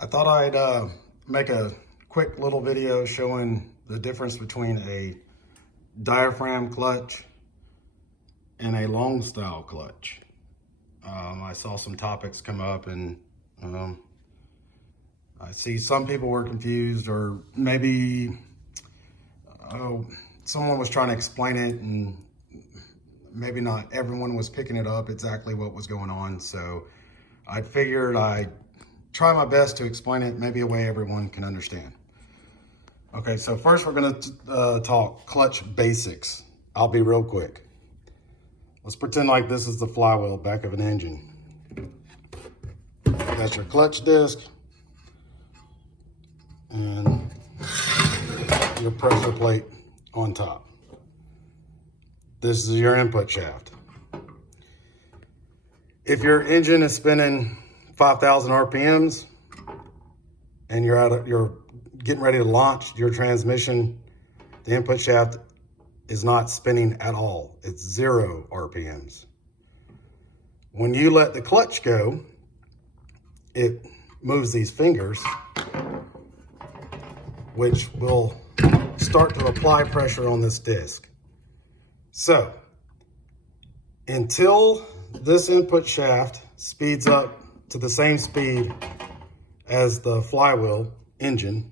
I thought I'd make a quick little video showing the difference between a diaphragm clutch and a long style clutch. I saw some topics come up and I see some people were confused, or maybe someone was trying to explain it and maybe not everyone was picking it up exactly what was going on. So I figured I'd try my best to explain it maybe a way everyone can understand. Okay, so first we're gonna talk clutch basics. I'll be real quick. Let's pretend like this is the flywheel back of an engine. That's your clutch disc and your pressure plate on top. This is your input shaft. If your engine is spinning 5,000 RPMs and you're getting ready to launch your transmission, the input shaft is not spinning at all. It's 0 RPMs. When you let the clutch go, it moves these fingers, which will start to apply pressure on this disc. So, until this input shaft speeds up to the same speed as the flywheel engine,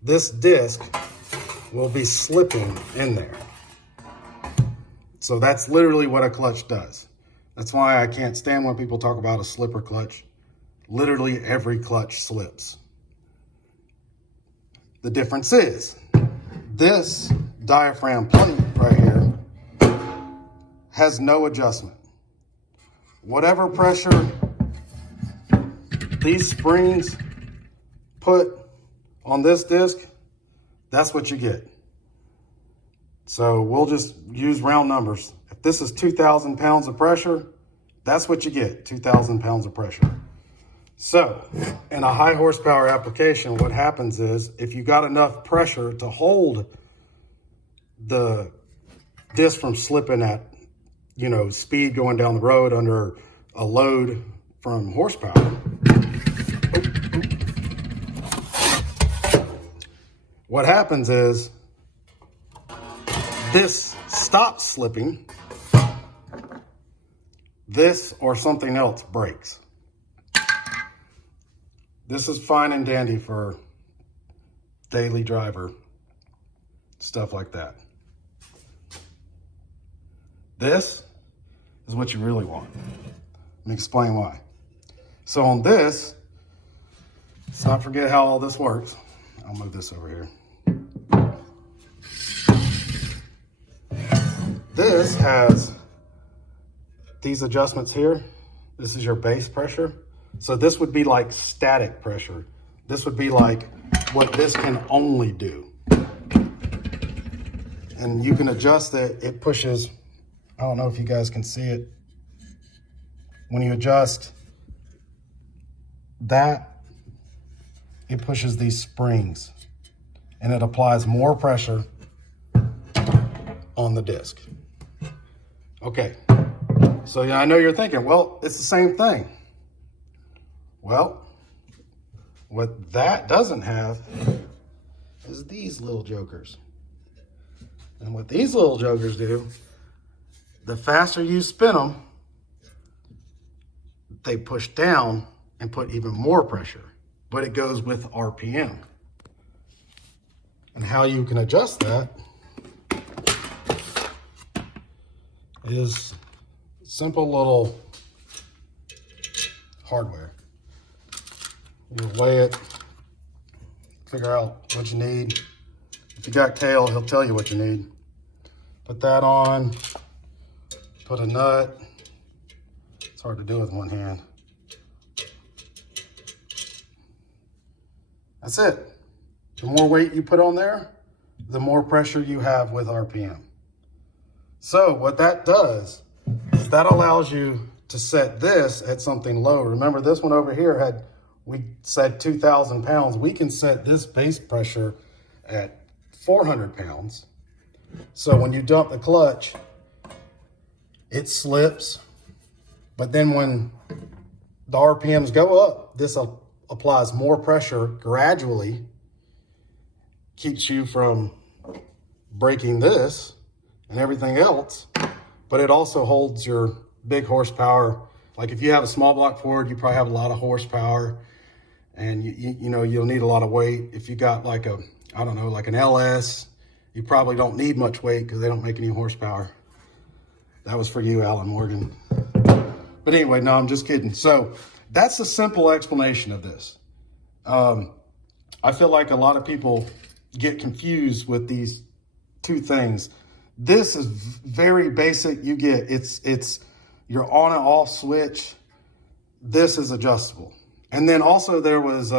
this disc will be slipping in there. So that's literally what a clutch does. That's why I can't stand when people talk about a slipper clutch. Literally every clutch slips. The difference is this diaphragm plate right here has no adjustment. Whatever pressure these springs put on this disc, that's what you get. So we'll just use round numbers. If this is 2,000 pounds of pressure, that's what you get, 2,000 pounds of pressure. So in a high horsepower application, what happens is if you got enough pressure to hold the disc from slipping at, speed going down the road under a load from horsepower, what happens is this stops slipping, this or something else breaks. This is fine and dandy for daily driver, stuff like that. This is what you really want. Let me explain why. So on this, let's not forget how all this works. I'll move this over here. This has these adjustments here. This is your base pressure. So this would be like static pressure. This would be like what this can only do. And you can adjust it. It pushes, I don't know if you guys can see it. When you adjust that, it pushes these springs and it applies more pressure on the disc. Okay, so yeah, I know you're thinking, well, it's the same thing. Well, what that doesn't have is these little jokers. And what these little jokers do, the faster you spin them, they push down and put even more pressure, but it goes with RPM. And how you can adjust that is simple little hardware. You weigh it, figure out what you need. If you got Kale, he'll tell you what you need. Put that on, put a nut. It's hard to do with one hand. That's it. The more weight you put on there, the more pressure you have with RPM. So what that does is that allows you to set this at something low. Remember this one over here we said 2,000 pounds. We can set this base pressure at 400 pounds. So when you dump the clutch, it slips. But then when the RPMs go up, this applies more pressure gradually, keeps you from breaking this and everything else, but it also holds your big horsepower. Like if you have a small block Ford, you probably have a lot of horsepower, and you know, you'll need a lot of weight. If you got like a, I don't know, like an LS, you probably don't need much weight because they don't make any horsepower. That was for you, Alan Morgan. But anyway, no, I'm just kidding. So that's a simple explanation of this. I feel like a lot of people get confused with these two things. This is very basic. You get, it's your on and off switch. This is adjustable. And then also there was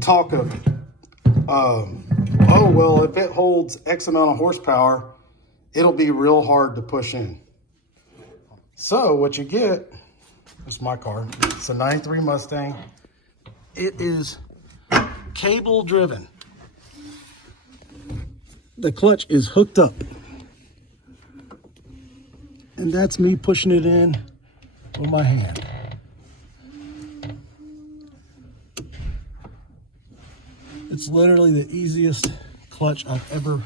talk of, oh, well, if it holds X amount of horsepower, it'll be real hard to push in. So what you get, it's my car. It's a 93 Mustang. It is cable driven. The clutch is hooked up. And that's me pushing it in with my hand. It's literally the easiest clutch I've ever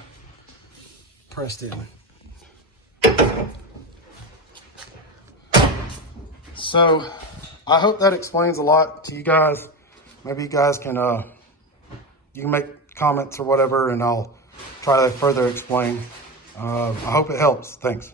pressed in. So I hope that explains a lot to you guys. Maybe you guys can, you can make comments or whatever, and I'll try to further explain. I hope it helps. Thanks.